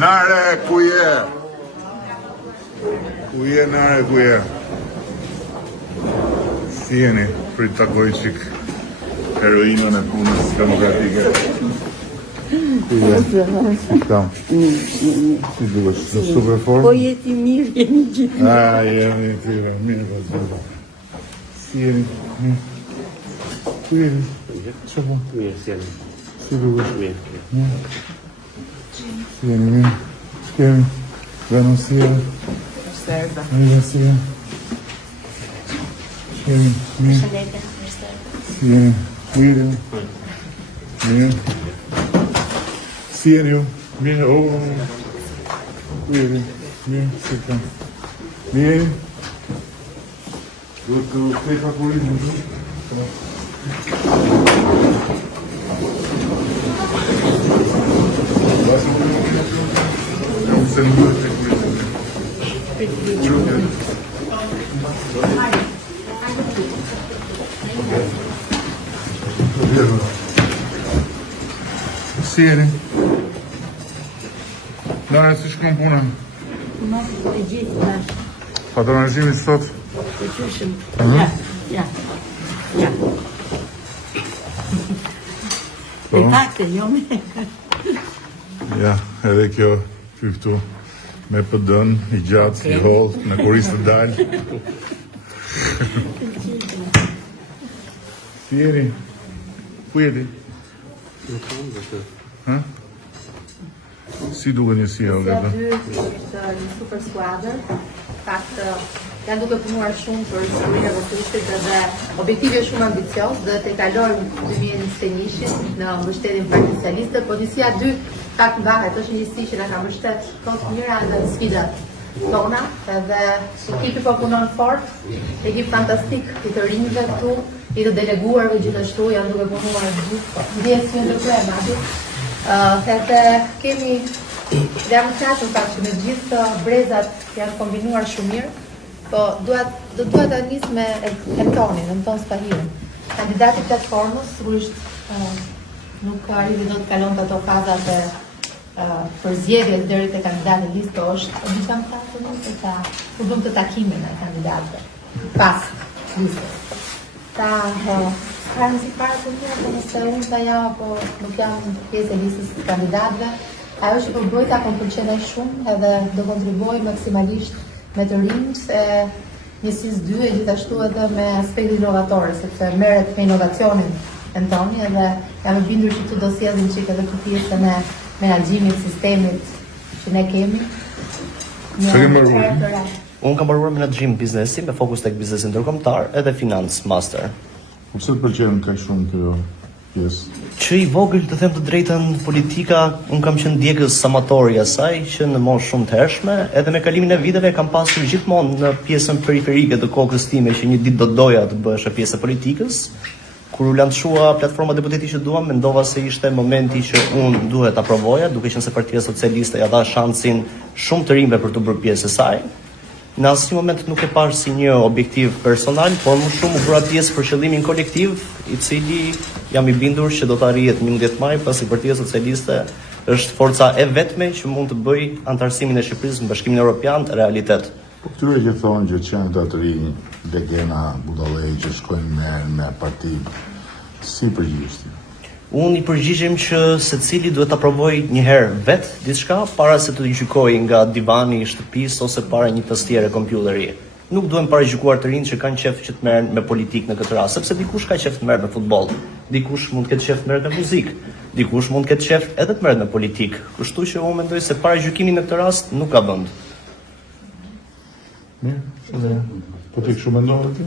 Nare, ku je? Ku je, Nare, ku je? Si jeni? Prit takoj qik heroinën e punës demokratike. Ku je? Si kam? Si dukesh? Në super form? Po jeti mirë, jeni gjithë. Jemi tyre, mirë po të bëjë. Si jeni? Ku jeni? Që po? Mirë, si jeni. Si dukesh? Mirë. Si jeni, mirë? Kemi? Gënë si jeni? Serba. Mirë, si jeni? Kemi? Mirë? Si jeni? Ku jeni? Mirë? Si jeni ju? Mirë, Ku jeni? Mirë, si kam? Mirë jeni? Duhet të kthej fakurizmin, se nuk duhet të fakurizmin. Si jeni? Nare, si shkon puna? Më të gjithë në Patronazhimi sot? të qyshëm. Ja. E takte, jo me. Ja, edhe kjo këtu me pëdën, i gjatë, i hollë, në kuris të dalë. Si jeni? Ku jeti? Si duke një si Olga? Dy është një super skuadër. Fakt janë duke punuar shumë për historinë e votishtit dhe objektivi është shumë ambicios dhe të kalojmë 2021 në mbështetjen partisaliste, po njësia 2 fakt mbahet është njësi që na ka mbështet kot mira dhe sfidat tona dhe ekipi po punon fort, ekip fantastik i të rinjve këtu, i të deleguarve gjithashtu janë duke punuar ndjesë në krema. Edhe kemi dhe jam qashur që me gjithë brezat janë kombinuar shumë mirë, po do dua ta nis me Antonin Spahirin. Kandidati i platformës sigurisht nuk arrivi do të kalon ato fazat e përzgjedhjes deri te kandidati i listë është diçka më se ta u bëm të takimin e kandidatëve pas listës. Kanë si parë të mira, po nëse unë ta ja, po nuk jam pjesë e listës të kandidatëve, ajo që po bëj ta pëlqen shumë edhe do kontribuoj maksimalisht me të rinjt e njësisë 2 e gjithashtu edhe me aspektin inovator, sepse merret me inovacionin Antoni edhe jam e bindur që këtu do sjellin çik edhe këtë pjesën e menaxhimit sistemit që ne kemi. Unë kam mbaruar menaxhim biznesi me fokus tek biznesi ndërkombëtar edhe finance master. Pse të pëlqen kaq shumë kjo pjesë? Që i vogël të them të drejtën politika, unë kam qenë djegës amatori asaj që në moshë shumë të hershme, edhe me kalimin e viteve kam pasur gjithmonë në pjesën periferike të kokës time që një ditë do doja të bëhesh pjesë e politikës. Kur u lançua platforma deputeti që duam, mendova se ishte momenti që unë duhet ta provoja, duke qenë se Partia Socialiste ja dha shansin shumë të rinjve për të bërë pjesë e saj. Në asnjë moment nuk e pash si një objektiv personal, por më shumë u bëra pjesë për qëllimin kolektiv, i cili jam i bindur që do të arrihet 11 maj, pasi Partia Socialiste është forca e vetme që mund të bëj antarësimin e Shqipërisë në Bashkimin Evropian realitet. Po këtyre që thonë që janë këta të rinj, Degena, Budallej që shkojnë me parti, si përgjigjesh ti? Unë i përgjigjem që secili duhet ta provoj një herë vetë diçka para se të gjykoj nga divani i shtëpisë ose para një tastiere kompjuteri. Nuk duhem paragjykuar të rinj që kanë qef që të merren me politikë në këtë rast, sepse dikush ka qef të merret me futboll, dikush mund të ketë qef të merret me muzikë, dikush mund të ketë qef edhe të merret me politikë. Kështu që unë mendoj se paragjykimi në këtë rast nuk ka vend. Mirë, po ti kështu mendon ti?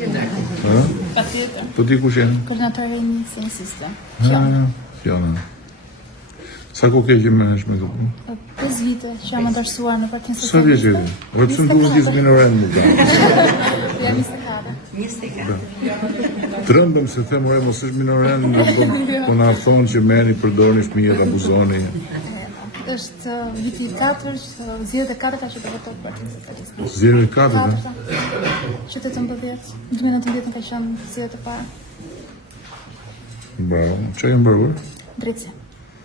Patjetër. Po ti kush janë? Koordinatori i një sistem. Fjona. Sa ku ke që merresh me këtë? 5 vite që jam antarësuar në Partinë Sa Socialiste. vjeç je? O pse nuk duhet të ignorojmë më ta? Jam 24. Trëmbëm se them ore mos është minoren, po na thonë që merrni përdorni fëmijët abuzoni. Është viti 4, zgjedhjet e 4 që do votoj për Partinë Socialiste. Zgjedhjet e 4. Që 18, 2019 ka qenë zgjedhjet e para. Bravo. Çfarë e bërë? Drejtësi.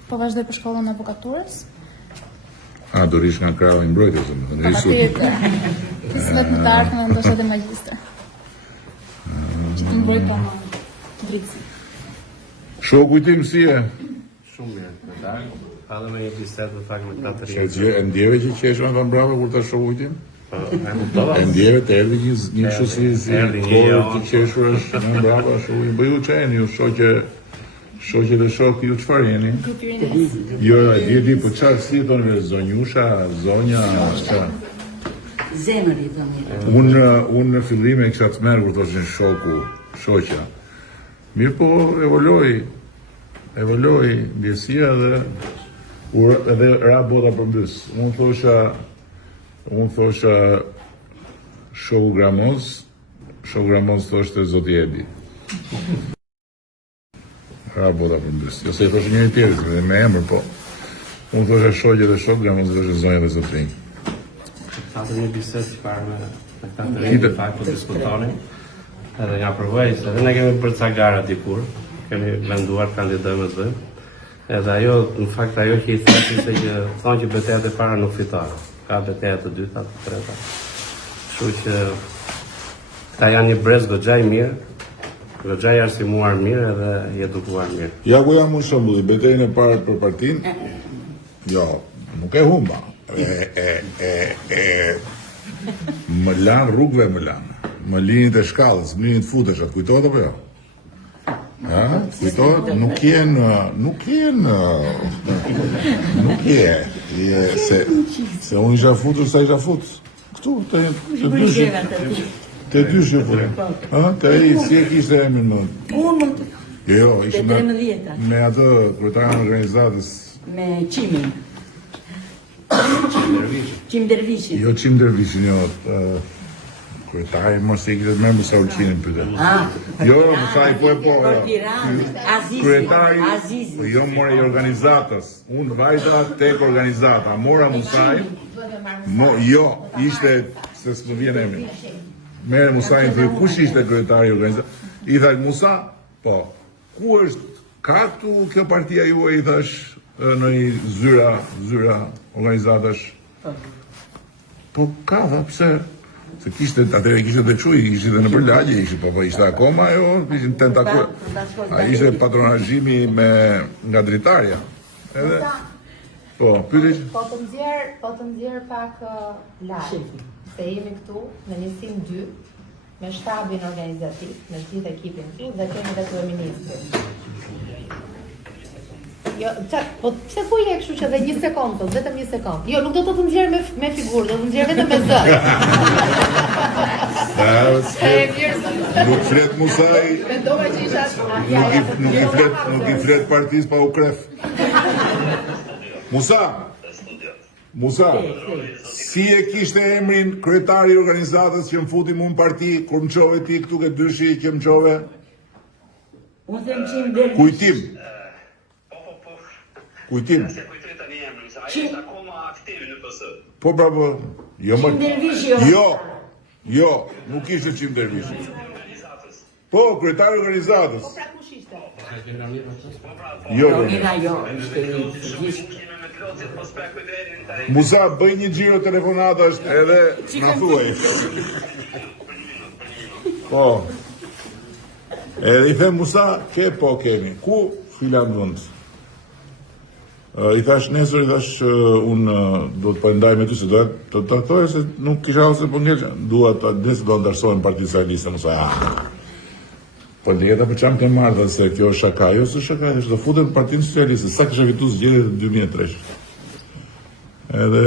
Po vazhdoj për shkollën e avokaturës. A, do rish nga krava i mbrojtjes, domethënë. Patjetër. Kismet në të ardhmen ndoshta edhe magjistër. Që të mbroj pa më drejtësi. Shoku tim si e? Shumë mirë, me darkë. Edhe me një bisedë të fakt me Që Katarinë. e ndjeve që qeshme të mbrave kur ta shoku tim? E E ndjeve të erdhi një kështu si erdhi një kohë jo. të qeshur është në mbrava, shoku i bëju qeni, ju shoqe dhe shok, ju çfarë jeni? Jo, di, po çfarë si thonë zonjusha, zonja, çfarë? Zemëri, thonë. Unë në fillim e kisha të merë kur thoshin shoku, shoqja. Mirë po evoloj ndjesia edhe ra bota përmbys. Unë thosha shoku gramoz thoshte zoti Edi. Ra bota përmbys. Jo se i thoshin njëri tjetrit, dhe me emër, po. Unë thosha shoqe dhe shok, gramoz thoshe zonja dhe zotrinj. Pasë një bisedë që parë me Katarinë, në fakt po diskutonin. Edhe nga përvoj, se edhe ne kemi bërë ca gara dikur, kemi menduar kandidojmë të bëjmë. Edhe ajo, në fakt ajo që i thashtë ishte që thonë që betejat e para nuk fitohen. Ka betejat të dyta, të treta. Kështu që këta janë një brez goxha i mirë, goxha i arsimuar mirë edhe i edukuar mirë. Ja ku jam unë shembulli, betejën e parë për partinë. Jo, nuk e humba. Më lanë rrugëve më lanë. Më linit e shkallës, më linit futesh, atë kujtohet apo jo? Ha? Kujtohet? Nuk je, se unë isha futur sa isha futur. Këtu, te dyshë futur. Ha? Te i, si e kishte emrin më? Unë mund të... Jo, ishte Te 13-ta. me atë kryetarën e organizatës. Me Qimin. Qim Dervishi. Jo Qim Dervishin, jo. Kryetari mos e kishte më sa Ulqinin pyetën. Jo, sa i po. Kryetari, jo more i organizatës. Unë vajta tek organizata, mora Musaj. Jo, ishte se s'më vjen emri. Merë Musajin thoi, kush ishte kryetari i organizatës? I thash Musa, po. Ku është? Ka këtu kjo partia juaj, i thash, në i zyra organizatash. Po ka, tha, pse? Se atëre kishte dhe quj, ishte dhe në përlagje, ishte akoma, jo, ishin tentakur. A ishte patronazhimi nga dritarja. Edhe, po, pyrish? Po të nxjerr pak lajë, se jemi këtu në njësim 2, me shtabin organizativ, me gjithë ekipin këtu, dhe kemi dhe kryeministrin. Jo, po pse po je kështu që dhe 1 sekondë, vetëm 1 sekondë. Jo, nuk do të nxjerr me figurë, do të nxjerr vetëm me zë. Nuk flet Musaj, Mendova që isha nuk i flet partisë pa u kref. Musa, si e kishte emrin kryetari i organizatës që më futi mu në parti, kur më qove ti këtu ke dyshi që më qove? Unë them Qim Dervishi. Kujtim. Se kujtoj tani emrin, se ai është akoma aktiv në PS. Po bravo. Jo më. Qim Dervishi. Jo, nuk ishte Qim Dervishi. Po, kryetari i organizatës. pra kush ishte? Jo. Mira, jo. Musa, bëj një xhiro telefonatash edhe na thuaj. Po. Edhe i them Musa, kemi. Ku filan vend? I thash nesër, i thash unë do të përndaj me ty se do të thojë se nuk kisha ose po ngellë, dua të nesër do ndarësojnë Partia Socialiste, Musa, po leta për çam ke marrë se kjo është shaka, jo se shaka, është do futen Partinë Socialiste, sa kisha fitu zgjedhjet në 2003. Edhe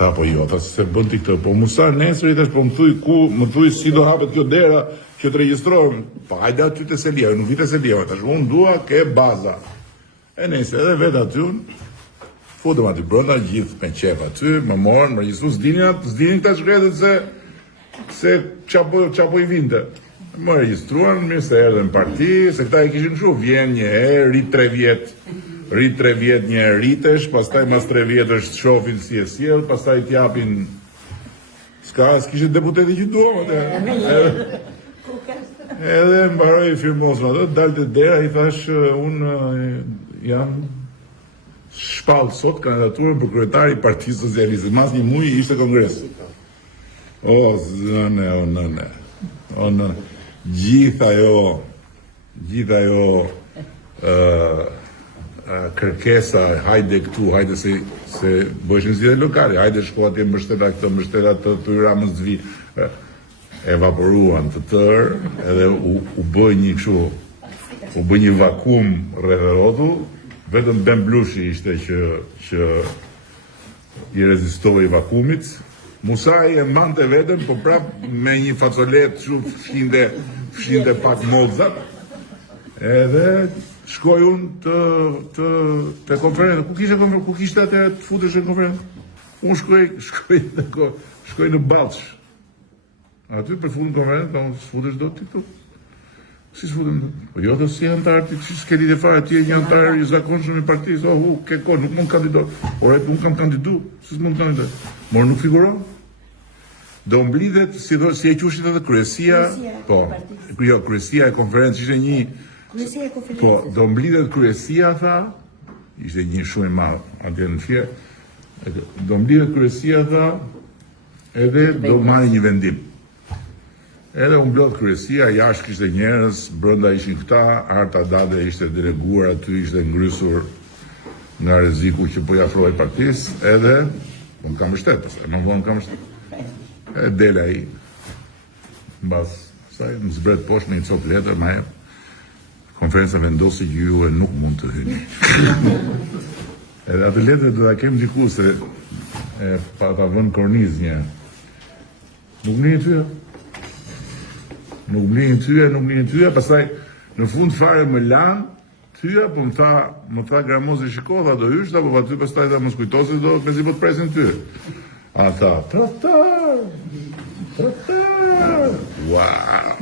tha po jo, tha se bën ti këtë, po Musa nesër i thash po më thuj si do hapet kjo dera që të regjistrohem. Po hajde aty te Selia, nuk vite Selia, tash unë dua ke baza. E nëse edhe vetë aty unë futëm aty brenda gjithë me qef aty, më morën, më registru, s'dinin ta shkretet se çapo i vinte. Më regjistruan, mirë se erdhen parti, se këta e kishin kështu, vjen një herë, rit 3 vjet një herë ritesh, pastaj mas 3 vjetësh shohin si e sjell, pastaj t'japin s'kishin deputeti që duam atë. Edhe mbaroi firmos me atë, dalte dera, i thash unë jam shpall sot kandidaturën për kryetari i Partisë Socialiste. Mas një muaj ishte kongres. O nëne. Gjitha jo kërkesa, hajde këtu, hajde se bëshin zgjidhje lokale, hajde shko atje mbështeta këtë, mbështeta të Ramës të vi, evaporuan të tërë, edhe u bë një kështu, u bë një vakum rreth rrotull, vetëm Ben Blushi ishte që i rezistoi vakumit. Musai e mbante vetëm, po prap me një facolet fshinte pak mozat, edhe shkoj unë të konferencë. Ku kishte atë të futesh në konferencë? Unë shkoj në Ballç. Aty për fundin konferencë, pa unë s'futesh dot ti këtu. Si s'futem dot? Po jo të si antar, ti s'ke lidhje fare, ti je një antar i zakonshëm i partisë, ke kohë, nuk mund kandidoj. Ore, unë kam kandidu, si s'mund kandidoj. Por nuk figuron. Do mblidhet, si e qushit edhe kryesia, kryesia e konferencë ishte një. Po, do mblidhet kryesia, tha, ishte një shumë i madh atje në fje, do mblidhet kryesia, tha, edhe do marrë një vendim. Edhe u mblodh kryesia, jashtë kishte njerëz, brenda ishin këta, Arta Dade ishte deleguar aty, ishte ngrysur nga rreziku që po i afrohej partisë, edhe unë kam mbështet, pastaj më vonë kam mbështet. E del ai, mbas saj më zbret poshtë me një copë letër, ma jep. Konferenca vendosi që ju nuk mund të hyni. Edhe atë letër do ta kem diku se pa ta vënë korniz një. Nuk mlihin tyja, pastaj në fund fare më lan tyja, po më tha Gramozi shiko, tha do hysh, apo aty pastaj ta mos kujtosi do mezi po të presin ty. A tha, tradhtar. Wow.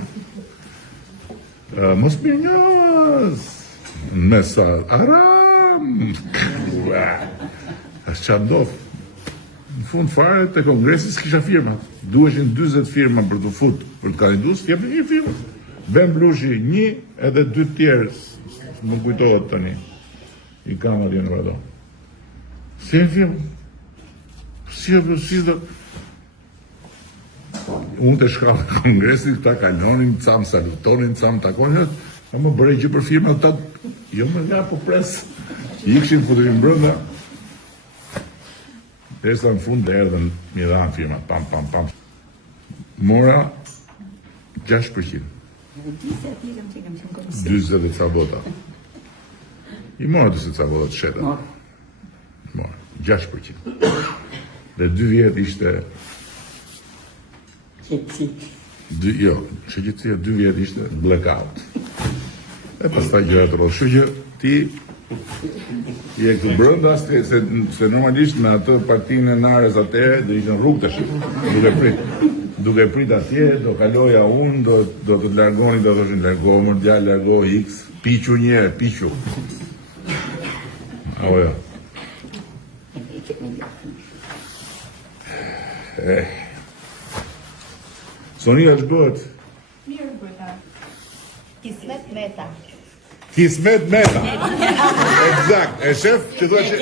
Mos mirënjohës, mesa aram. Ashtë qa ndof. Në fund fare të kongresis kisha firma. Duheshin 40 firma për të fut, për të kandidus, jepë një firma. Ben Blushi, një edhe 2 tjerës, më kujtohet tani. I kam atje në radon. Si e firma? Si do... Unë të shkallë kongresit, ta kalonin, ca më salutonin, ca më takonin, a më bërej gjë për firma, ta... Jo më nga po presë. I këshin futurin brënda. Derisa në fund dhe erdhen një dhanë firma, pam. Mora 6%. 20 ca vota. I mora 20 ca vota të sheta. Mora 6%. Dhe 2 vjet ishte... Jo, shëgjitësia 2 vjet ishte blackout. E pastaj gjëra të rroshë që ti je këtu brenda se normalisht me atë partinë e Nares atëherë do ishin rrugë tash. Duke prit atje, do kaloja unë, do të largoni, do thoshin largohu, djalë largo X, piqu një herë, piqu. Apo jo. Sonia që bëhet? Mirë bëta. Kismet Meta. Kismet Meta. Exakt. E shef që duhet që...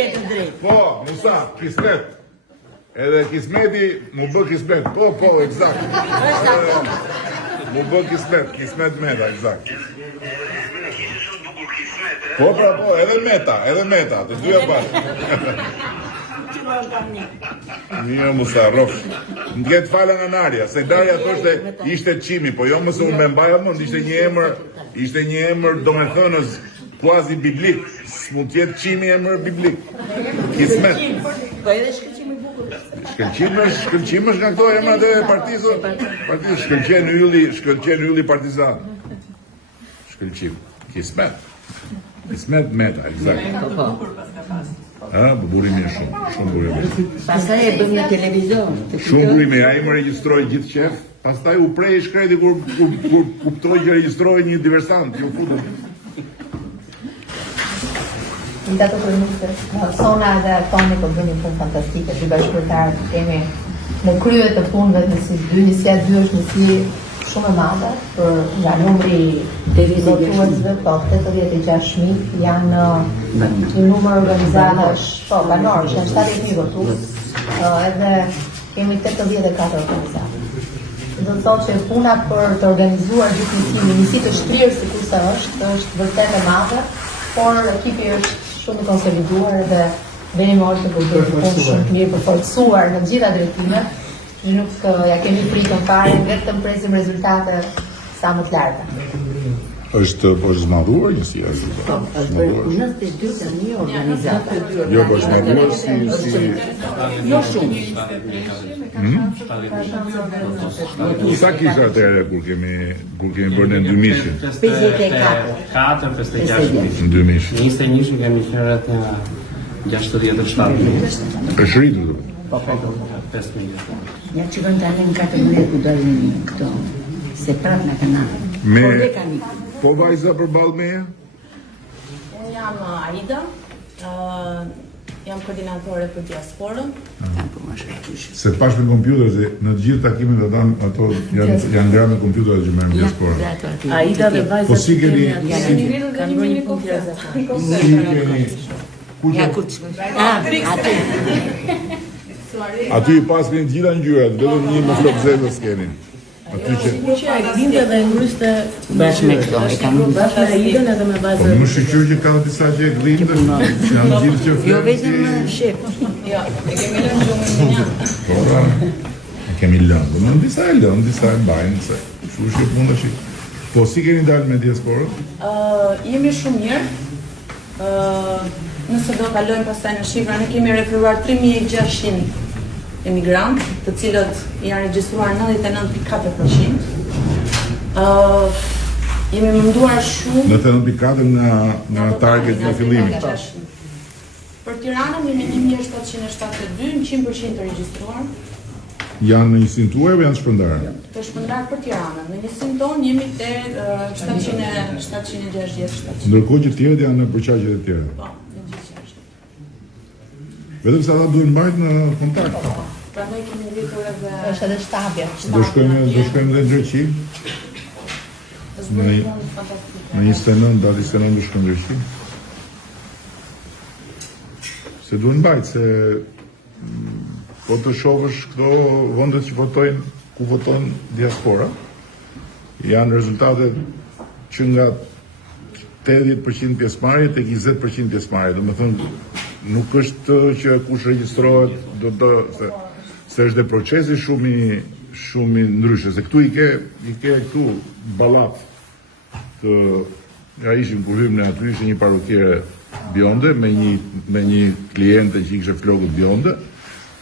Po, Musa, Kismet. Edhe Kismeti mu bë Kismet. Po, exakt. Mu bë Kismet Meta, exakt. Po, edhe Meta, të dyja bashkë. Mirë Musa, rrofsh. Në këtë falën në Narja, se Darja thoshte ishte Qimi, po jo mëse unë me mbaja mund, ishte një emër do me thënës kuazi biblik, s'mund tjetë Qimi emër biblik. Kismet. Po edhe shkëllqimi bukur. Shkëllqim është nga këto emër dhe partisë, shkëllqen ylli partizan. Shkëllqim. Kismet. Kismet Meta, exakt. Burimi shumë burimi. Pastaj e bëm në televizor. Shumë burimi, a i më regjistroj gjithë qef, pastaj u prej shkreti kur kuptoj që regjistroj një diversant, që u futën. Intanto Kryeministër, Sona dhe Altoni po bënë një punë fantastike, dy bashkëpunëtarë kemi në krye të punëve, nësi dy është nësi shumë e madhe për nga numri votuesve, po 86.000 janë një numër organizatash, po banorësh, janë 70.000 votues, edhe kemi 84 organizata. Do të thotë që puna për të organizuar gjithë një si të shpirë si kurse është vërtet e madhe, por ekipi është shumë i konsoliduar dhe veni më orë të bëjë punë shumë të mirë përforcuar në gjitha drejtimet, që nuk ja kemi pritën fare, vetëm presim rezultate sa më të larta. është zmadhuar njësia? Po, është për 92 të një organizata. Jo, po është zmadhuar si... Jo shumë. Sa kisha atëherë kur kemi bërë në 2000-shin? 54. 4 festejgjashmi. Në 2000-shin. 21 kemi qenë rreth 67.000. Është rritur. Po, 5.000. Ja që vënd tani në 14 ku dojnë këto, se prap në kanal. Po vajza përballë meje? Unë jam Aida, jam koordinatore për diasporën. Se pash me kompjuter, se në të gjithë takimet dhe danë, ato janë ngra me kompjuter që merë në diasporën. Aida dhe vajza Po si keni... Kanë bërë një konferencë. Si keni... Ja aty. Aty i pas keni gjitha ngjyrat, vetëm një me flok zezës keni. Aty që... Binte dhe ngryste Bashkë me këto, e kam bashkë me Aidën edhe me Po vajzën. më shqyqyr që ka disa që e glindë, që janë gjithë që Jo vetëm shef. Jo, e kemi lënë gjumin një. Po, e kemi lëndë, në disa e lëndë, disa e mbajnë, se shu është punë shi. Po si keni dalë me diasporën? Jemi shumë mirë. Nëse do kalojmë pastaj në shifra, ne kemi referuar 3.600 emigrantë, të cilët janë regjistruar 99.4%. Jemi munduar shumë Në 9.4 nga target në fillimit. Për Tiranën jemi 1.772, 100% të regjistruar. Janë në njësin tuaj apo janë shpërndarë? Të shpërndar për Tiranën. Në njësin tonë jemi te 760. Ndërkohë që tjerët janë në përqaqjet e tjera. Po, në gjithë qashtë. Vetëm se ata duhen mbajt në kontakt. Prandaj kemi ngritur edhe... Është edhe shtabja. Do shkojmë dhe në Greqi. Në 29, dati 29 do shkojmë në Greqi. Se duhen mbajt, se po të shohësh këto vendet që votojnë, ku votojnë diaspora, janë rezultate që nga 80% pjesëmarrje tek 20% pjesëmarrje. Do të thënë, nuk është që kush regjistrohet do të se është dhe procesi shumë i ndryshe, se këtu i ke këtu ballat të ja ishim kur hym ne aty ishte një parukere bjonde me një kliente që i kishte flokët bjonde.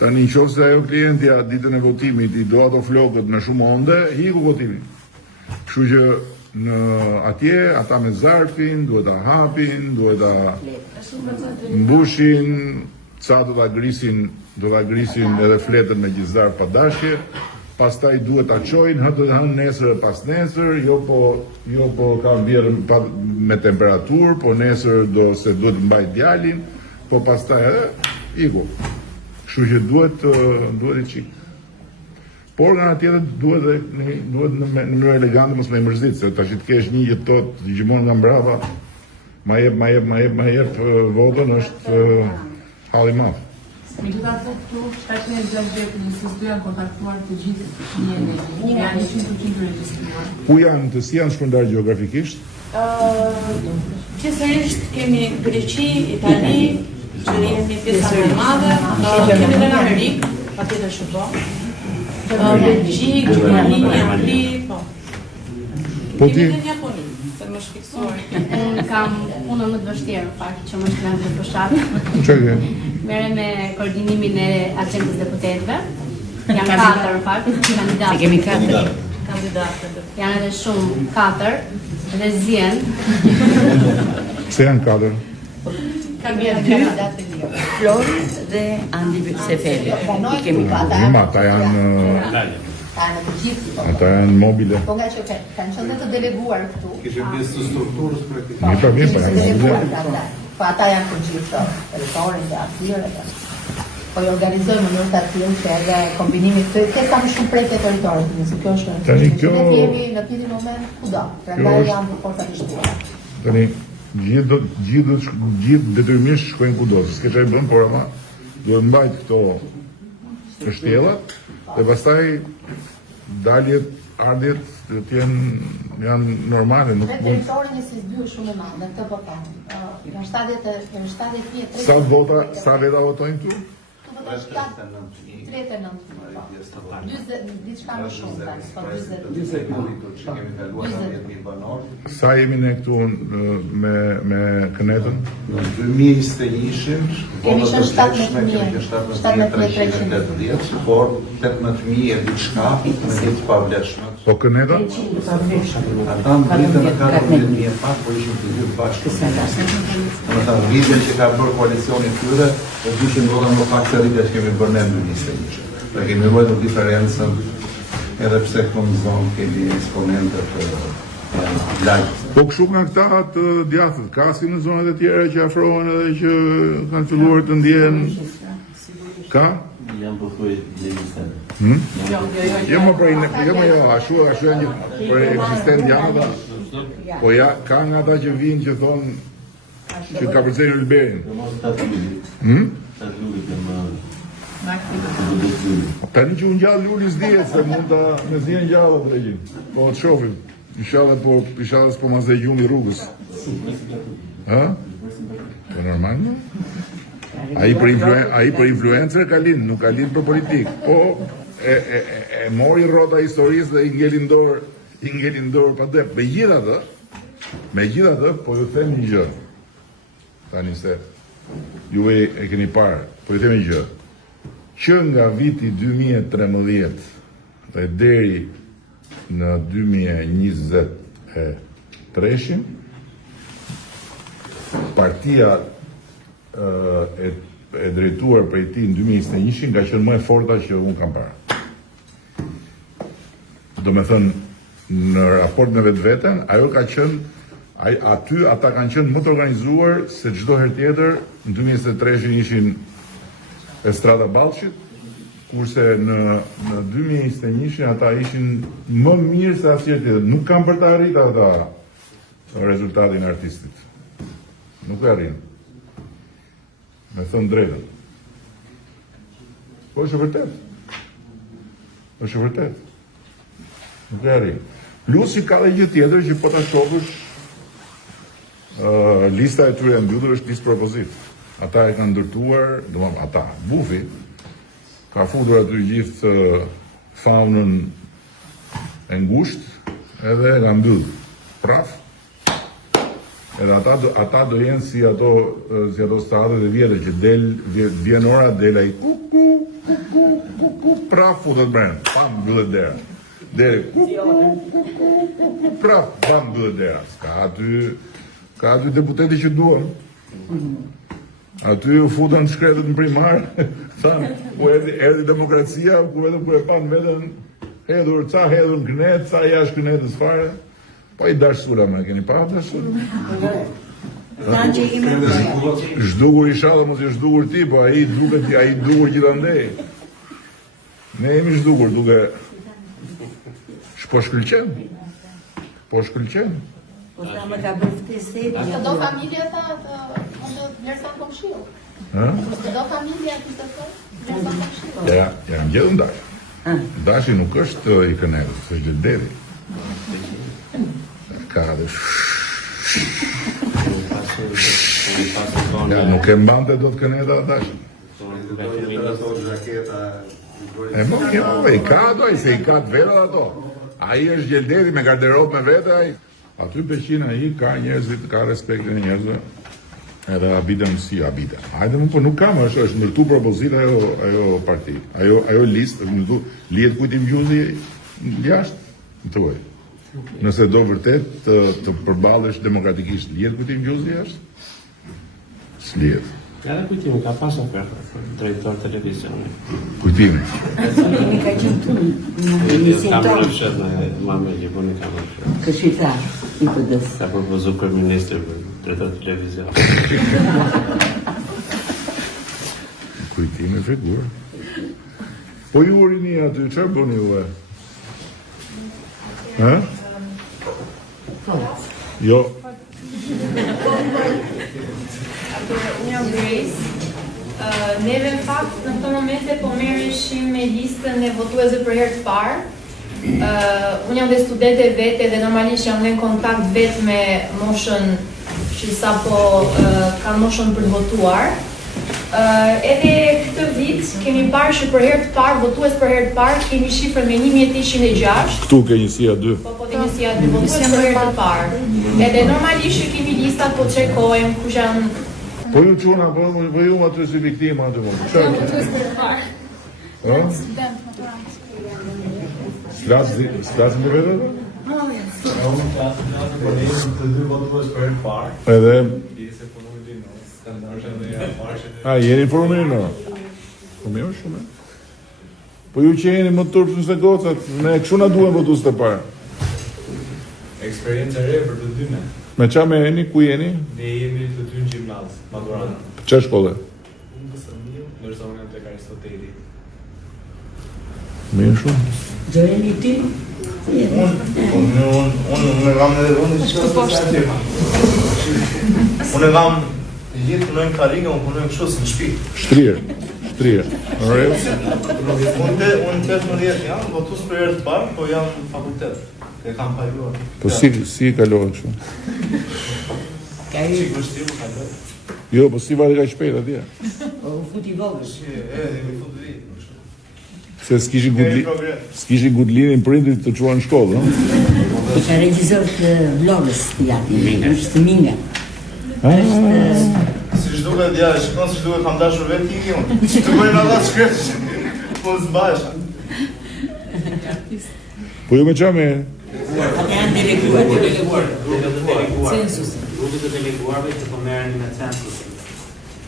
Tani nëse ajo klientja ditën e votimit i do ato flokët me shumë onde, hiku votimin. Kështu që në atje ata me zarfin duhet ta hapin, duhet ta mbushin, ca do ta grisin edhe fletën me gjithë zarf pa dashje, pastaj duhet ta çojnë, hënë nesër e pas nesër, jo po ka vjerë me temperaturë, po nesër se duhet mbaj djalin, po pastaj iku. Kështu që duhet i qik. Por nga tjetër duhet në mënyrë elegante mos me mërzit, se tash të kesh një jetot gjithmonë nga mbrava, ma jep votën është halli madh. Megjithatë këtu 760 njësisë janë kontaktuar të gjithë janë 100% regjistruar. Ku janë të si janë shpërndar gjeografikisht? Qësërisht kemi Greqi, Itali, që jemi pjesa më e madhe, kemi edhe në Amerikë, patjetër që po. Belgjik, Gjermani, Angli, po. Kemi edhe në Japoni, se më shfiksuar. Unë kam punën më të vështirë, në fakt, që më shkruan të fushatë. Çfarë ke? Merrem me koordinimin e agjendës deputetëve. Janë 4 në fakt, kandidatë. Se kemi 4. Kandidatë. Janë edhe shumë 4 dhe zien. Se janë 4? Kam bjerë Kandidatë të lirë. Flori dhe Andi Seferi. I kemi Ata janë Në të gjithë. ata janë mobile. Po nga që kanë qenë të deleguar këtu. Kishim pjesë të strukturës për këtë. Mi pa Të janë deleguar mobile. ata. Po ata janë të gjithë, telefoni dhe atyre. po i organizojmë në mënyrë të tillë që edhe kombinimi të sa më shumë prej territorit, nëse kjo është Tani kjo- ne jemi në këtë moment kudo, prandaj janë për forca të shtuara. Tani gjithë detyrimisht shkojnë kudo, s'ke çaj bën, por ama duhet mbajt këto të shtjellat dhe pastaj daljet, ardhjet të janë normale, nuk Dhe mund. territori një SIS-2 është shumë e madhe, këtë po them. Nga 70.000 Sa veta votojnë këtu? Tu votojnë 39. 40 diçka më shumë, po 40. Sa jemi ne këtu me kënetën? Në 2021-shin, Kemi votët qenë e vlefshme kemi 17.380, por 18.000 e diçka me ditë pa vlefshme. Po këneta? Ata mbritën në 14.000 pak, po ishim të gjithë bashkë. Në ta rritjen që ka bërë koalicioni tyre, e 200 vota më pak se rritja që kemi bërë ne në 2021. Dhe kemi vojtë diferencën, edhe pse këto në zonë kemi eksponente të lagë. Po kështu nga këta të djathët, ka si në zonat e tjera që afrohen edhe që kanë filluar të ndjen? Ka? Jam përthuaj legjistare. Jo më prej, ashtu janë që për eksistent janë ata. Po ja, ka nga ata që vinë që thonë që ka përcejnë Ulberin. Tani që unë gjallë Luli s'dihet se mund ta me zjen gjallë të regjin. Po të shofim. Inshallah s'po ma zë gjumi rrugës. Ha? Po normal, no? Ai për influencer ka lind, nuk ka lind për politik. Po e mori rrota historisë dhe i ngelin dorë pa dep. Megjithatë, po ju them një gjë. Tani se juve e keni parë, po ju them një gjë. Që nga viti 2013 dhe deri në 2023 partia e drejtuar prej tij në 2021 ka qenë më e forta që unë kam parë. Do me thënë, në raport me vetveten, ajo ka qenë, ata kanë qenë më të organizuar se çdo herë tjetër. Në 2023 ishin Estrada Ballçit, kurse në 2021 ata ishin më mirë se asnjëherë tjetër. Nuk kanë për të arritur ata rezultatin e artistit. Nuk e arrin. Me thënë drejtën. Po është e vërtet. Është e vërtet. Nuk e arrin. Plus që ka dhe gjë tjetër që po ta shkopësh, lista e tyre e mbyllur është listë propozit. Ata e kanë ndërtuar, ata, Bufi, ka futur aty gjithë faunën e ngushtë edhe e ka mbyllur. Praf. Edhe ata do jenë si ato stradët e vjetër që vjen ora, del ai kuku, praf futet brenda, pam mbyllet dera. Deri kuku, praf, pam mbyllet dera. Ka aty deputeti që duan. Aty u futën shkretët në primar, thanë, ku erdhi demokracia, ku vetëm kur e pan veten hedhur, ca hedhur në kënet, ca jashtë kënetës fare. Po i dashura me, keni pa dashura? Zhdukur i shala, mos i zhdukur ti, po ai dukur gjithandej. Ne jemi zhdukur, duke po shkëlqen. Po shkëlqen. Po sa më ka bërë ftesë. Të do familja ta mund të vlerëson komshill. Ha? Të do familja të thonë vlerëson komshill. Ja, jam gjetur Dashi. Dashi nuk është i kënetës, është Gjelderi. Ka dhe ja, nuk e mbante do të këneta Dashi. E mo, i ka ato, se i ka të verat ato. Ai është Gjelderi me garderobë me vete, ai. Aty Beqina ai ka njerëzit, ka respektin e njerëzve. Edhe abitëm si abitëm. Hajde më, po nuk kam, është ndërtu propozit ajo parti. Ajo listë, lihet kujtim gjuzi jashtë, në të vojë. Nëse do vërtet të përballesh demokratikisht, lihet kujtim gjuzi jashtë? S'lihet. Edhe kujtimi, ka pas oferta për drejtor televizioni. Kujtimi. Kemi ka qenë tu në emision Ka tonë. më fshet në mame që puni ka më fshet. Këshitar, i PD-s. Ka propozu kërministri për drejtor televizion. Kujtimi me figurë. Po ju rini aty, çfarë bëni ju? Ha? Jo. Unë jam Grace. Neve në fakt në këto momente po merreshim me listën e votuesve për herë të parë. Unë jam dhe studente vete dhe normalisht jam në kontakt vetë me moshën që sapo kanë moshën për të votuar. Edhe këtë vit kemi parë që për herë të parë, votues për herë të parë, kemi shifrën me 1806. Këtu ke njësia 2. Po ke njësia 2 votues për herë të parë. Edhe normalisht që kemi listat, po çekojmë kush janë. Po ju çuna, po ju aty si viktima aty më. Jam votues për të parë. Ë? Student, maturant. Slasin të vetë? Unë të dy votues për herë parë. Edhe? Se punoj ti në standarde dhe ja parë. A, jeni informir në? Po mirë shumë. Po ju që jeni më turpë nëse gocat, ne kështu na duhen votues të parë. Eksperiencë e re për të dy ne. Me qa me jeni, ku jeni? Ne jemi të dy në gjimnaz, maturant. Çfarë shkolle? Unë të Sëmiu, ndërsa unë jam tek Aristoteli. Mirë shumë. Gjojeni ti? Unë kam edhe vendin që është. Unë kam gjithë punojmë karrige, unë punojmë kështu si në shtëpi. Shtrirë. Unë 18 jam, votues për herë të parë, po jam në fakultet. E kam kaluar. Po si kalohet kështu? Ka i Vështirë kaloj. Jo, po si vare ka shpejt atje. u futi vogël. Mi fut dri. Se s'kishin gudlinin prindrit të çuan në shkollë, ëh? I ka regjizor të vlogës të jati, është Minga. Si ç'duket ja, shikon si ç'duket kam dashur vetë iki unë. Të bëjmë ata shkret. Po s'mbahesh. Po ju me qa me? Ata janë deleguar. Census. Grupet e deleguarve që po merreni me censusin.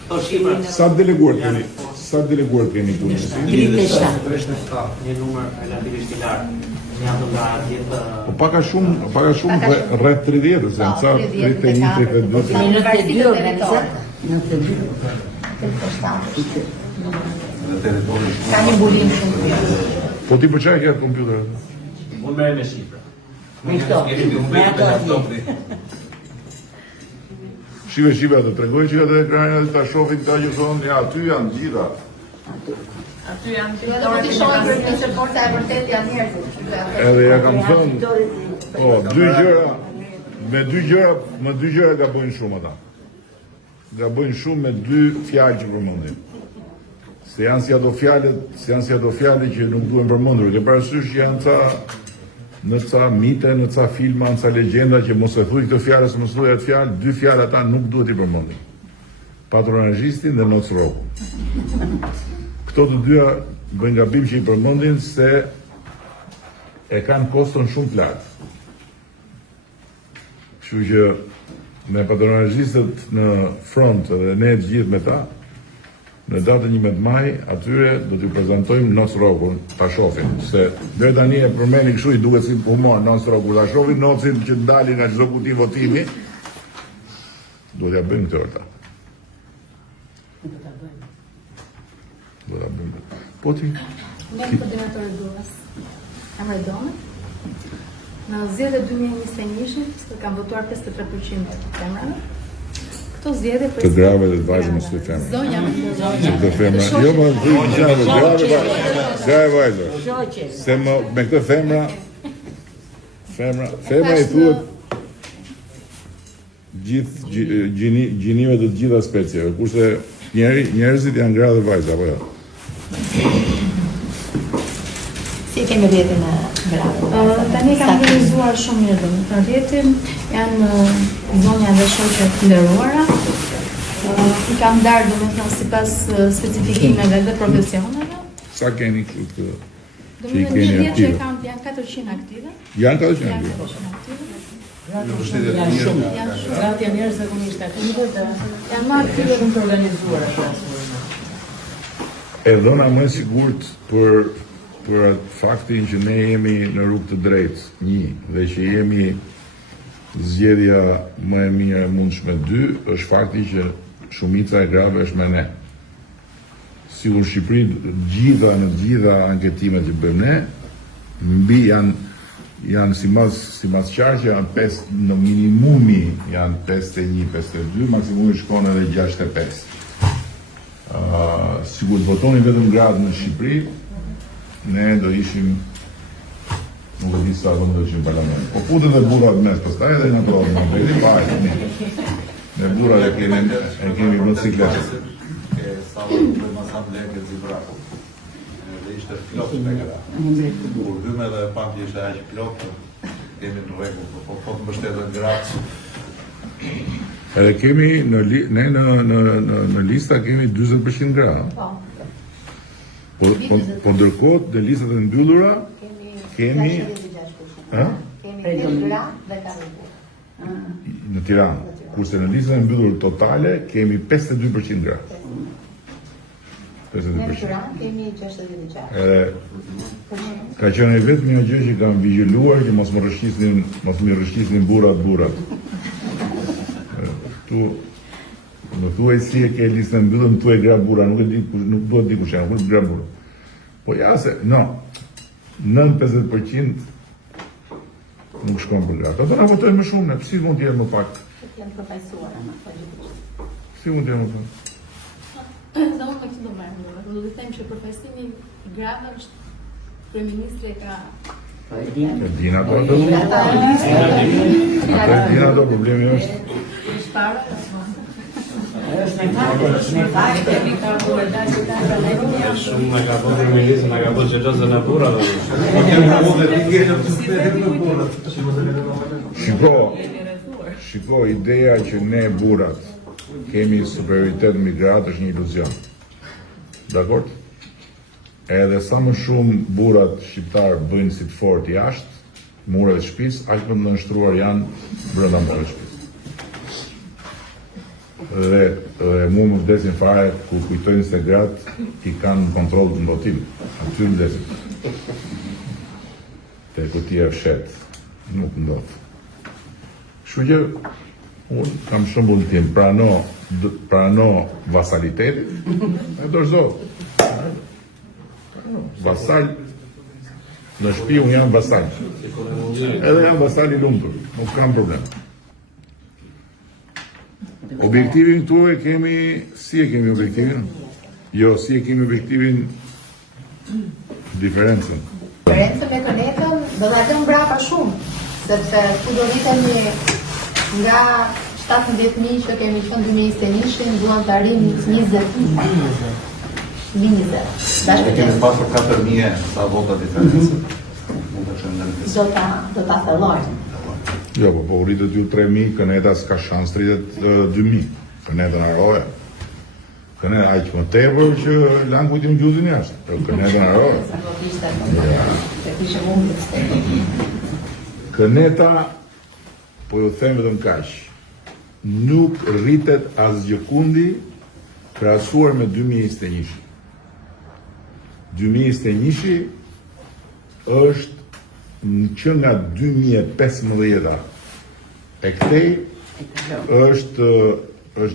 Këto shifra Sa deleguar keni? Sa deleguar keni punë? 37. një numër relativisht i lartë. Janë nga 10 Po paka shumë rreth 30, se në ca 31, 32. Kemi 92 organizata. 92. Ka një bulim shumë. Po ti për çfarë ke atë kompjuter? Unë merrem me shifra. Me këto. Me ato atje. Shive atë, tregoj që atë ekranin atë ta shohin këta që thonë, ja, aty janë gjitha. Aty janë Do të shohim për të forca e vërtet janë njerëzit. Edhe ja kam thënë, po, me dy gjëra gabojnë shumë ata. Gabojnë shumë me dy fjalë që përmendim. Se janë si ato fjalë që nuk duhen përmendur. Ke parasysh janë në ca mite, në ca filma, në ca legjenda që mos e thuj këtë fjalë, se mos thuj atë fjalë, dy fjalë ata nuk duhet i përmendim. Patronazhistin dhe Noc Roku. Këto të dyja bëjnë gabim që i përmendin se e kanë koston shumë të lartë. Kështu që me patronazhistët në front dhe ne të gjithë me ta, në datën 11 maj, atyre do t'ju prezantojmë Noc Rokun, ta shohin, se deri tani e përmendin kështu, i duket si humor Noc Roku, ta shohin Nocin që ndalin nga çdo kuti votimi, do t'ja bëjmë këtë orta. Do ta bëjmë. Po ti? Unë jam koordinator e gruas. Jam Redone. Në zgjedhjet e 2021 kam votuar 53% të femrave. Këto zgjedhje Të grave dhe të vajzë mos të femra. Zonja. Të femra. Jo, ma grave vajzë. Se me këtë femra i thuhet gjithë gjinive të gjitha specieve, kurse njerëzit janë gra dhe vajzë, apo jo? Si kemi rjetin e grave? Tani kam realizuar shumë mirë domethënë rjetin, janë zonja dhe shoqe të nderuara. I kam ndarë domethënë sipas specifikimeve dhe profesioneve. Sa keni kështu të që i Domethënë keni një që aktive? janë 400 aktive. Janë 400 Janë aktive? 400 aktive. Janë shumë. Janë shumë. Gratë janë njerëz zakonisht aktive dhe Janë më aktive shumë të organizuara. E dhona më e sigurt për atë faktin që ne jemi në rrugë të drejtë, një, dhe që jemi zgjedhja më e mirë e mundshme, dy, është fakti që shumica e grave është me ne. sikur në Shqipëri në gjitha anketimet që bëjmë ne, mbi janë si mas qarqe janë 5, në minimumi janë 51, 52, maksimumi shkon edhe 65. Sigur të votonin vetëm gratë në Shqipëri, ne do ishim nuk e di sa do të ishim parlament. Po futen dhe burrat mes pastaj edhe në provë në bëri pa ai. Ne burrat e kemi motocikletë. Sa do më sa lekë zibraku. Dhe ishte plot me gra. Kur dymë edhe pak ishte aq plot, kemi në rregull, po të mbështetën gratë. Edhe kemi në lista kemi 40% gra. Po ndërkohë në listat e mbyllura kemi gra dhe karrigur. Në Tiranë, kurse në listën e mbyllur totale kemi 52% gra. 52%. Në Tiranë kemi 66. Ka qenë vetëm një gjë që kam vigjiluar që mos më rrëshqisnin burrat. Tu më thuaj si e ke listën e mbyllur, më thuaj gra burra, nuk duhet di kush janë, kur gra burra. Po ja se, no, 9-50% nuk shkon për gratë. Ato na votojnë më shumë, si mund të jenë më pak? Janë përfaqësuar ama Si mund të jenë më pak? Do më këtë do marrë, do të them që përfaqësimi i grave është kryeministri e ka Dina do problemi është Shumë në ka bërë ministrë, në ka bërë qëllëse në burra dhe Shiko, ideja që ne burrat kemi superioritet mbi gratë është një iluzion. Dakord? Edhe sa më shumë burrat shqiptar bëjnë si të fort jashtë, mureve të shtëpisë, aq më të nënshtruar janë brenda mureve të shtëpisë. Dhe mu më vdesin fare ku kujtojnë se gratë i kanë kontroll të mbotim. Aty vdesin. Te kutia e fshet. Nuk ndodh. Kështu që unë kam shembull tim, prano vasalitetit, e dorëzo. Vasal në shtëpi unë jam vasal. Edhe jam vasal i lumtur, nuk kam problem. Objektivin këtu e kemi, si e kemi objektivin? Jo, si e kemi objektivin diferencën. Diferencën me Kënetën do ta lëm mbrapa shumë, sepse ku do rritemi nga 17.000 që kemi qenë 2021, duan të arrijmë 20. Kemi pasur 4.000 sa vota diferencë. Do ta thellojmë. Jo, po rritet ju 3.000, Këneta s'ka shans të rritet 2.000. Këneta në roja. Këneta aq më tepër që lan kujtim gjuzin jashtë. Këneta në roja. Këneta, po ju them vetëm kaq, nuk rritet asgjë kundi krahasuar me 2021. 2021 është që nga 2015 e këtej është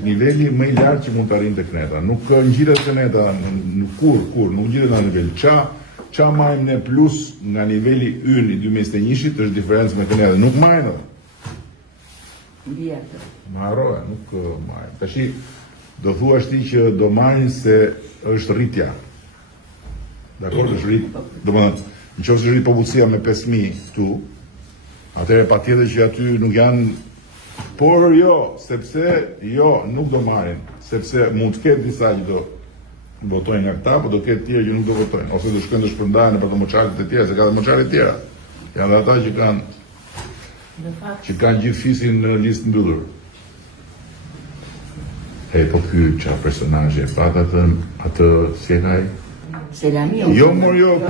niveli më i lartë që mund të arrijë Këneta. Nuk ngjitet Këneta në kur, nuk ngjitet në nivel. Qa majmë ne plus nga niveli ynë i 2021 është diferencë me Këneta. Nuk majmë edhe. Ma harroja, nuk majmë. Tashi, do thua ti që do majmë se është rritja. Dakor, është rrit. Do më thënë, në qoftë se rrit popullsia me 5.000 këtu, atëherë patjetër që aty nuk janë, por jo, sepse jo, nuk do marrin, sepse mund të ketë disa që do votojnë nga këta, po do ketë tjerë që nuk do votojnë, ose do shkojnë të shpërndahen për të moçaret e tjera, se ka dhe moçaret tjera. Janë dhe ata që kanë gjithë fisin në listë mbyllur. Po ky çfarë personazhi e pat atë si e ka ai? Jo,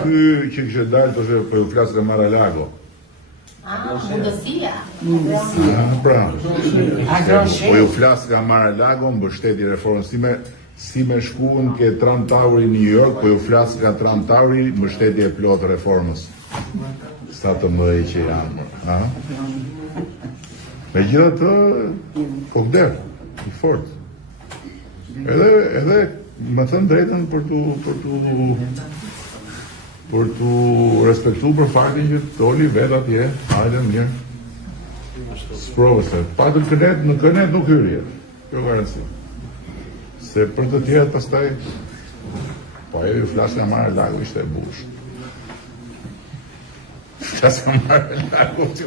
ky që kishte dalë, po ju flas nga Mar-a-Lago. Mundësia. Pra. Po ju flas nga Mar-a-Lago, mbështeti reformës, si me shkuën ke Trump Tower i New York, po ju flas nga Trump Tower, mbështeti e plotë reformës. Sa të mëdhej që janë. Megjithatë, kokder, i fort. Edhe më thënë drejtën për tu respektu për faktin që doli vet atje, hajde mirë. Sprovë se patën në kënet nuk hyrje. Kjo garanci. Se për të tjerët pastaj po e flasë nga marrë lagu ishte e bush. Flasë nga marrë lagu që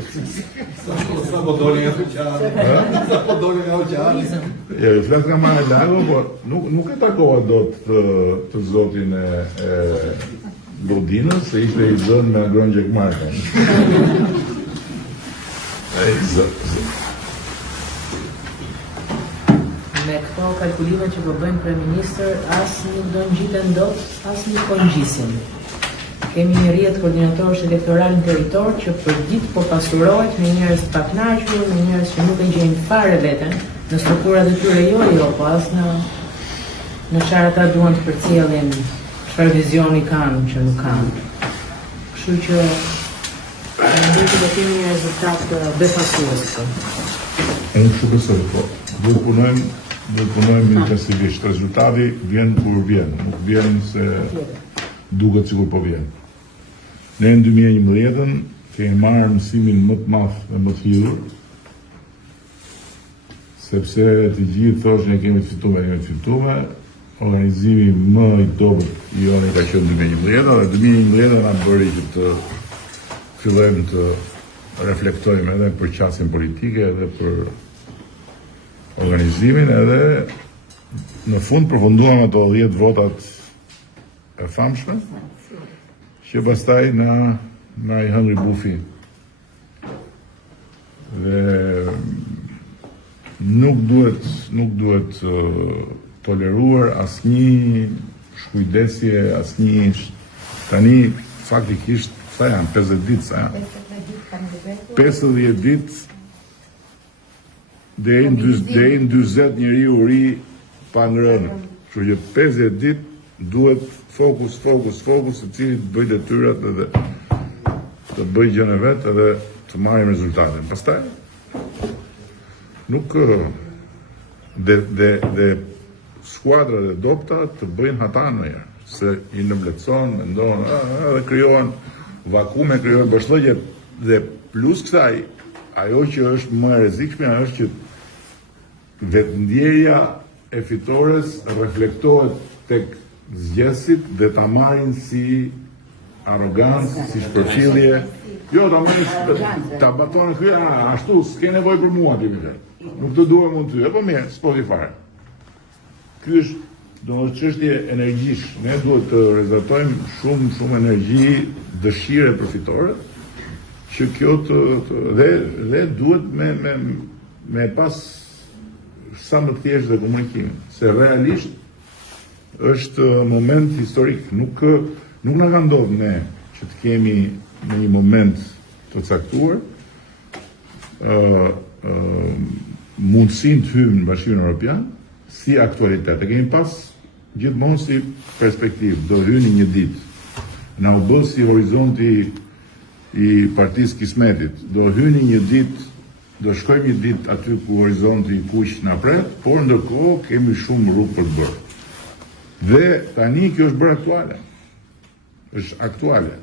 Sa po doli nga oqeani. Sa po doli nga oqeani. Flasë nga marrë lagu, po nuk e takohet dot të zotin e Lodinës, se ishte i zënë me Agron Gjekmarkën. Me këto kalkulime që po bëjmë kryeministër, as nuk do ngjiten dot, as nuk po ngjisin. Kemi një rrjet koordinatorësh elektoral në territor që për ditë po pasurohet me njerëz të pakënaqur, me njerëz që nuk e gjejnë fare veten në strukturat e tyre jo, po as në çfarë ata duan të përcjellin, çfarë vizioni kanë që nuk kanë. Kështu që mendoj që do kemi një rezultat befasues këtu. Unë kështu besoj, po. Do të punojmë intensivisht. Rezultati vjen kur vjen, nuk vjen se duket sikur po vjen. Ne në 2011 kemi marrë mësimin më të madh dhe më të hidhur, sepse të gjithë thoshin ne kemi fituar, organizimi më i dobët i jonë ka qenë 2011 dhe 2011 na bëri që të fillojmë të reflektojmë edhe për qasjen politike, edhe për organizimin, edhe në fund përfunduam ato 10 votat e famshme, që pastaj na i hëngri bufi. Dhe nuk duhet toleruar asnjë shkujdesje, asnjë tani faktikisht sa janë 50 ditë, sa janë 50 ditë deri në 40 njeriu ri pa ngrënë. Kështu që 50 ditë duhet fokus, i cili të bëj detyrat edhe të bëj gjën e vet edhe të marrim rezultatin. Pastaj nuk dhe skuadrat e dopta të bëjnë hata ndonjëherë, se i nëmletëson, mendon, dhe krijohen vakume, krijohen bashllëqe dhe plus kësaj, ajo që është më e rrezikshme është që vetëndjeja e fitores reflektohet tek zgjedhësit dhe ta marrin si arrogancë, si shpërfillje. Jo, ta batonë këy, ashtu, s'ke nevojë për mua ti vetë. Nuk të duhem unë ty, po mirë, s'po vi fare. Ky është domosdoshmë çështje energjish. Ne duhet të rezervojmë shumë energji, dëshire përfitore, që kjo dhe duhet me pas sa më të thjeshtë dhe komunikimin, se realisht është moment historik, nuk na ka ndodhur ne që të kemi në një moment të caktuar mundësinë të hyjmë në Bashkimin Evropian si aktualitet. E kemi pas gjithmonë si perspektivë, do hyni një ditë. Na u bë si horizonti i Partisë Kismetit, do hyni një ditë, do shkojmë një ditë aty ku horizonti i kuq na pret, por ndërkohë kemi shumë rrugë për të bërë. Dhe tani kjo është bërë aktuale. Është aktuale.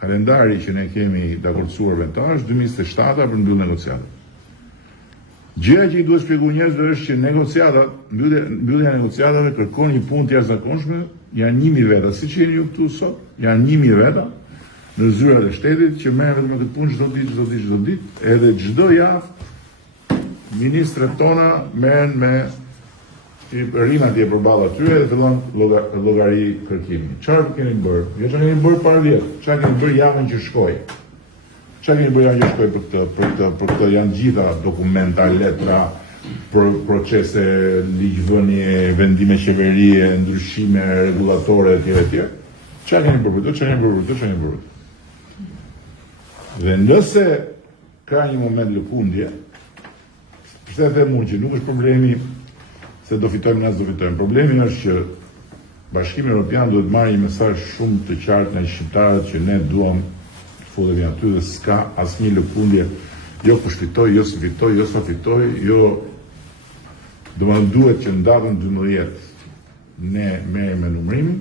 Kalendari që ne kemi dakordsuar vetar është 2027 për mbyll negociatat. Gjëja që i duhet shpjeguar njerëzve është që negociatat, mbyllja e negociatave kërkon një punë të jashtëzakonshme, janë 1000 veta, siç jeni ju këtu sot, janë 1000 veta në zyrat e shtetit që merren me këtë punë çdo ditë, edhe çdo javë ministret tona merren me rrin atje përballë atyre dhe fillon llogari kërkimi. Çfarë keni bërë? Jo çfarë keni bërë para vjet, çfarë keni bërë javën që shkoi. Çfarë keni bërë javën që shkoi për këtë janë gjitha dokumenta, letra, procese, ligjvënie, vendime qeverie, ndryshime rregullatore etj. Çfarë keni bërë? Çfarë keni bërë? Dhe nëse ka një moment lëkundje, pse e them unë që nuk është problemi se do fitojmë nas do fitojmë. Problemi është që Bashkimi Evropian duhet marrë një mesazh shumë të qartë në shqiptarët që ne duam të futemi aty dhe s'ka asnjë lëkundje, jo kush fitoi, jo si fitoi, jo sa fitoi, jo domethënë duhet që në datën 12 ne merrem me numërimin,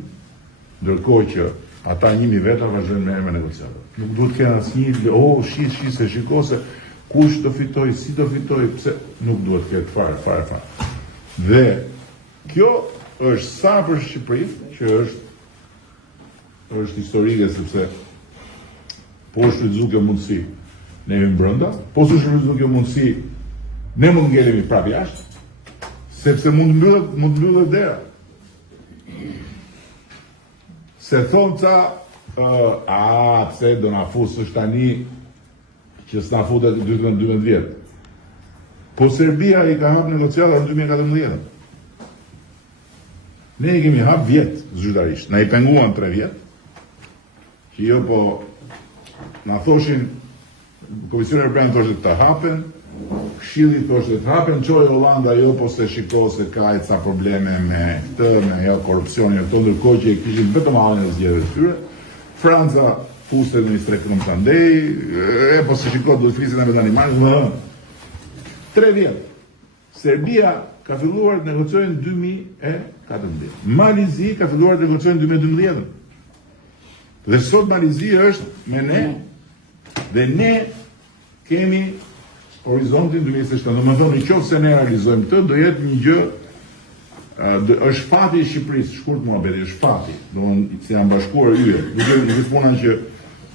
ndërkohë që ata 1000 veta vazhdojnë merren me negociatat. Nuk duhet të kenë asnjë se shiko se kush do fitoj, si do fitoj, pse nuk duhet të ketë fare. Dhe kjo është sa për Shqipërinë që është historike, sepse po është shfrytzuar kjo mundësi, ne jemi brenda, po është shfrytzuar kjo mundësi, ne mund ngelemi prapë jashtë, sepse mund mbyllet dera. Se thonë ca, pse do na fusësh tani që s'na futet 12 vjetë. Po Serbia i ka hapë negociatat në 2014. Ne i kemi hapë vjetë, zyrtarisht. Na i penguan 3 vjetë, që jo po na thoshin, Komisioni Evropian thoshte të hapen, Këshilli thoshte të hapen, çoi Hollanda jo po se shiko se ka ca probleme me këtë, me korrupsionin e këto, ndërkohë që kishin vetëm hallin e zgjedhjes tyre. Franca fuste në strekëm të ndej, po se shiko do të flisin me Danimarkën. 3 vjetë. Serbia ka filluar të negociojë në 2014. Malizi ka filluar të negociojë në 2012. Dhe sot Malizi është me ne, dhe ne kemi horizontin 2027. Do më thonë, në qoftë se ne realizojmë këtë, do jetë një gjë, është fati i Shqipërisë, shkurt muhabeti, është fati. Do të si janë bashkuar yjet. Nuk është puna që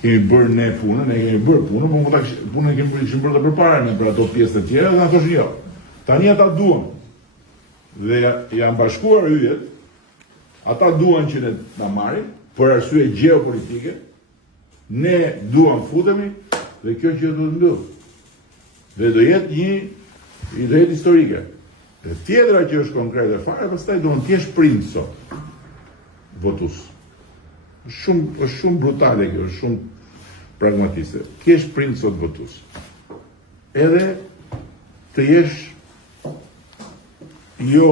kemi bërë ne punën, ne kemi bërë punën, por punën kemi bërë të përpara ne për ato pjesë të tjera, dhe na thoshin jo. Tani ata duan. Dhe janë bashkuar yjet, ata duan që ne ta marrim për arsye gjeopolitike. Ne duam futemi dhe kjo gjë do të mbyll. Dhe do jetë historike. Dhe tjetra që është konkrete fare, pastaj do të jesh prind sot. Votus. Është shumë brutale kjo, është shumë pragmatiste. Kesh prind sot votus. Edhe të jesh jo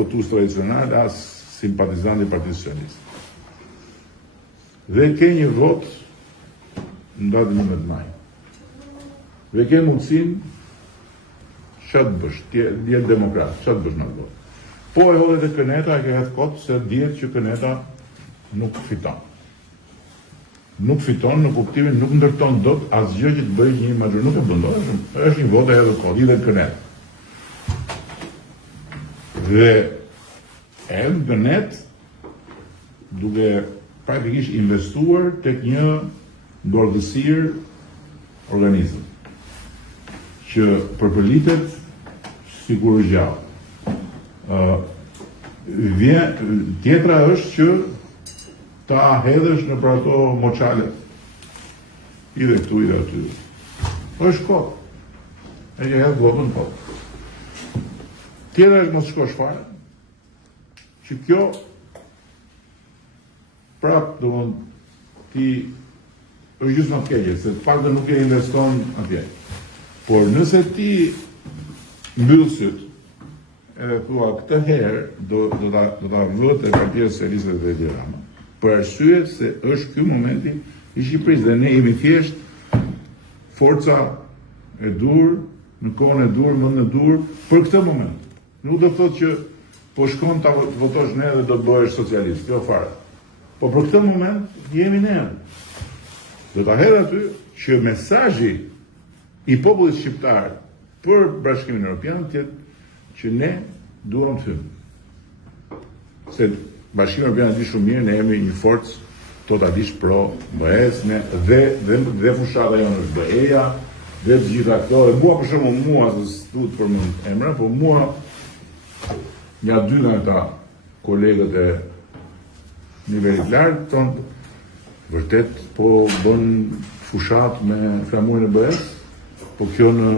votus tradicional, as simpatizant i Partisë Socialiste. Dhe ke një vot në datën 11 maj. Dhe ke mundësinë çfarë të bësh, t'je demokrat, çfarë të bësh në atë vot. Po e hodhet e Këneta, e ke hetë kot se dihet që Këneta nuk fiton. Nuk fiton në kuptimin, nuk ndërton dot asgjë që të bëjë një majoriteti, nuk e bën dot, është një vot e hedhur kot, i dhe Këneta. Dhe edhe Kënet duke praktikisht investuar tek një ndordhësirë organizëm që përpëlitet sikur është gjallë. Tjetra është që ta hedhësh në për ato moçale, i dhe këtu, i dhe aty. Është kot. E që hedhë votën kot. Tjetra është mos shkosh fare, që kjo prap do ti është gjithë në të keqe, se të pak dhe nuk e investon atje. Por nëse ti mbyll syt, edhe thua këtë herë do ta vët e Partia Socialiste dhe Edi Rama, për arsye se është ky momenti i Shqipërisë dhe ne jemi thjesht forca e dur, në kohën e dur, mend e dur për këtë moment. Nuk do të thotë që po shkon ta votosh ne dhe do të bëhesh socialist, jo fare. Po për këtë moment jemi ne. Do ta hedh aty që mesazhi i popullit shqiptar për Bashkimin Evropian të jetë që ne duam të hyjmë. Se Bashkimi Evropian di shumë mirë, ne jemi një forcë totalisht pro BE-s, dhe fushata jonë është BE-ja, dhe të gjitha këto, dhe mua për shembull, mua s'duhet për më emra, po mua nga dy nga këta kolegët e nivelit lartë tonë vërtet po bën fushat me flamurin e BE-s, po kjo në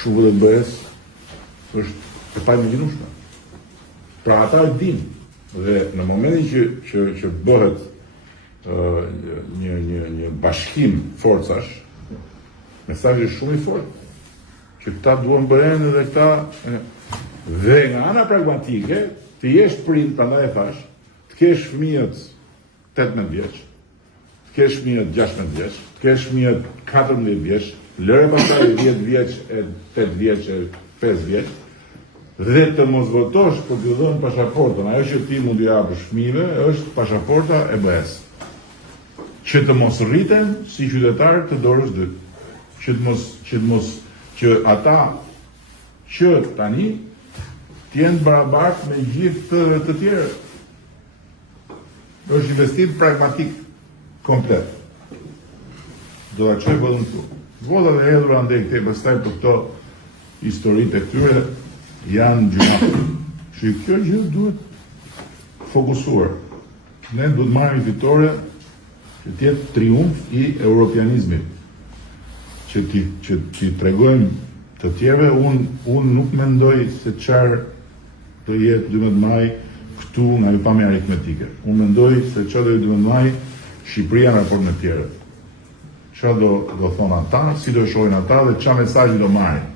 shumë vëllë të BE-s është e paimaginueshme. Pra ata e din, dhe në momentin që bëhet një bashkim forcash, mesazhi është shumë i fortë, që këta duan BE-n dhe këta, dhe nga ana pragmatike, të jesh prind, prandaj e thash, të kesh fëmijët 18 vjeç, të kesh fëmijët 16 vjeç, të kesh fëmijët 14 vjeç, lëre pastaj 10 vjeç, 8 vjeç, 5 vjeç, dhe të mos votosh për t'ju dhënë pasaportën, ajo që ti mund t'i japësh fëmijëve është pasaporta e BE-s. Që të mos rriten si qytetarë të dorës dytë. Që ata që tani t'jenë barabartë me gjithë të tjerë. Është investim pragmatik komplet. Do ta çoj votën këtu. Votat e hedhura ndaj këtej pastaj për këto historitë e këtyre janë gjuma. Që kjo gjë duhet fokusuar. Ne duhet marrim fitore që të jetë triumf i europianizmit. Që ti tregojmë të tjerëve, unë nuk mendoj se çfarë do jetë 12 maj këtu nga një pamje aritmetike. Unë mendoj se çfarë do jetë 12 maj Shqipëria në raport me tjerët. Çfarë do thonë ata, si do shohin ata dhe çfarë mesazhi do marrin.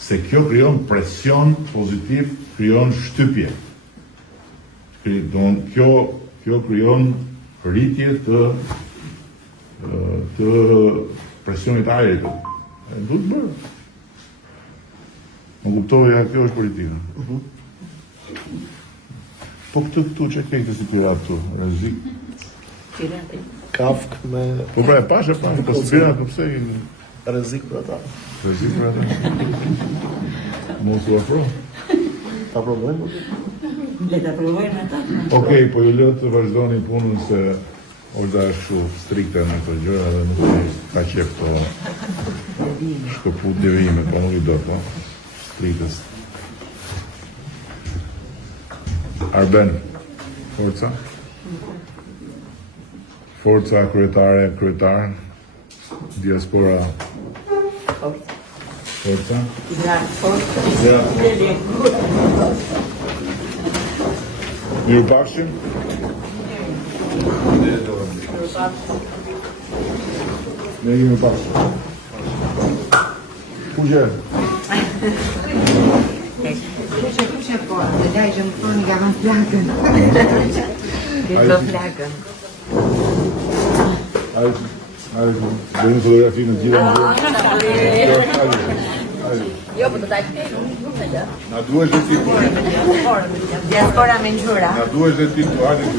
Se kjo krijon presion pozitiv, krijon shtypje. Kjo krijon rritje të presionit ajrit. Duhet bërë. Më kuptoja, kjo është politika. Po këtu që ke këtë si pirat tu, rrezik? Kafk me... Po pra e pashe, po si pirat, po pse i... Rrezik për ata. Rrezik për ata. Mos u afro. Ta provojmë? Le ta provojmë ata. Okej, po ju lë të vazhdoni punën se Olga është kështu strikte në këto gjëra dhe nuk ka qef të shkëput devijime, po nuk i do, po. Striktës. Arben, forca? Forca, kryetar, diaspora. Forca? Mirë pafshim? Ne jemi pafshim. Ku gje? Kuqe po, dhe dajgjë më thoni nga më flakën. Këtë flakën. Dhe një fotografi në gjitha në Jo, po të taj këtë, na duesh dhe ti po. diaspora me ngjyra. Na duesh dhe ti po, hajde ku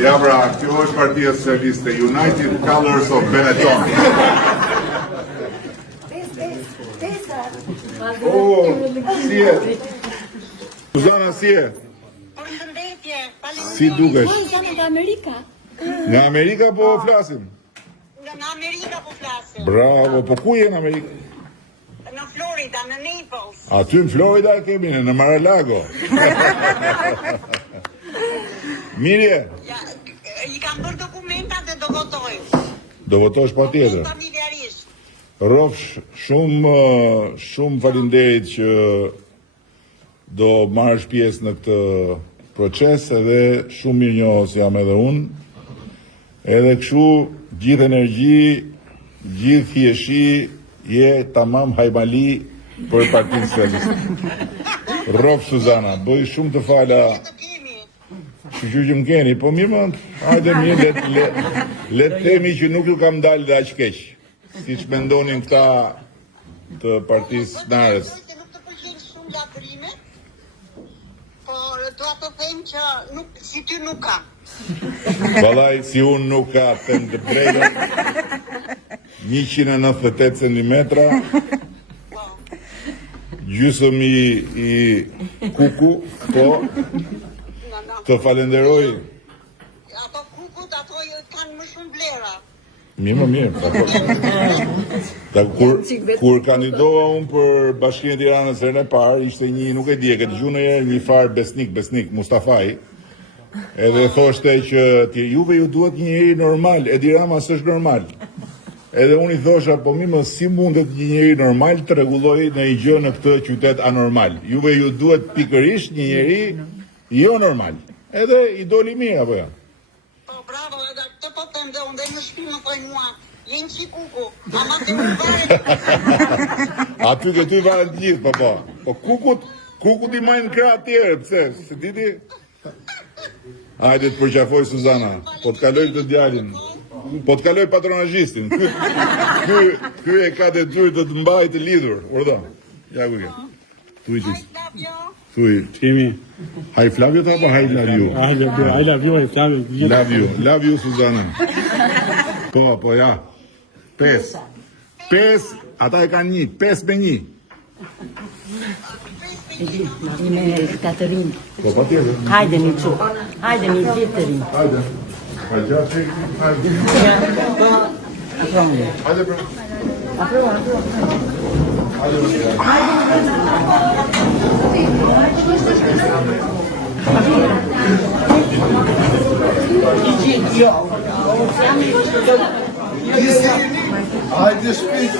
Ja pra, kjo është Partia Socialiste, United Colors of Benetton. Si e? Suzana, si e? Si dukesh? Nga Amerika. Nga Amerika po flasim? Nga Amerika po flasim. Bravo, po ku je në Amerikë? Në Florida, në Naples. Aty në Florida e kemi, në Mar-a-Lago. Mirje? I kam bërë dokumentat dhe do votoj. Do votosh pa tjetër. Familjarisht. Rofsh, shumë falinderit që do marrësh pjesë në këtë proces, edhe shumë mirë njohës jam edhe unë. Edhe kështu, gjithë energji, gjithë thjeshi, je tamam hajmali për Partinë Socialiste. Rofsh Suzana, bëj shumë të fala. Që më keni, po mirë më, hajde mirë, le të themi që nuk ju kam dalë dhe aq keq. Si që mendonin këta të Partisë Narës. Nuk të pëlqejnë shumë lagrime, por do të them që si ty nuk kam. Vallaj, si unë nuk ka them të brejda, 198 cm, gjysëm i kuku, po, të falenderoj. Ato kukut, ato kanë më shumë vlera. Mirë. Kur kandidova unë për Bashkinë e Tiranës herën e parë, ishte një, nuk e di, e këtë gjunë një farë besnik, Mustafaj, edhe thoshte që juve ju duhet një njeri normal, Edi Rama s'është normal. Edhe unë i thosha, po mirë, si mundet një njeri normal të rregulloj në i gjë në këtë qytet anormal. Juve ju duhet pikërisht një njeri jo normal. Edhe i doli mirë, apo ja? Po, bravo, edhe të po them dhe unë dhe në shtëpi më thojnë mua, jenë që kuku, ama të më varet. Aty që ty varet gjithë, po. Po kukut i majnë krah tjerë, pse? Se diti? Hajde të përqafoj Suzana, po të kaloj këtë djalin. Po të kaloj patronazhistin. Ky e ka detyrë të mbajë të lidhur. Urdhë. Ja ku ke. Thuaj ti. Thuaj. Timi. Hi Flavio apo hi love you? I love you, Flavio. Love you Suzana. Po ja. 5. Ata e kanë 1, 5 me 1. Me Katerin. Po patjetër. Hajdeni çu. Hajdeni gjithërin. Hajde. Hajde. Hajde bro. Hajde shpejt.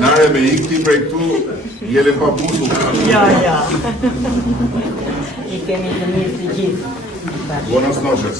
Nare me ikti prej këtu, jele pa busu. Ja. I kemi të mirë të gjithë. Buenas noches.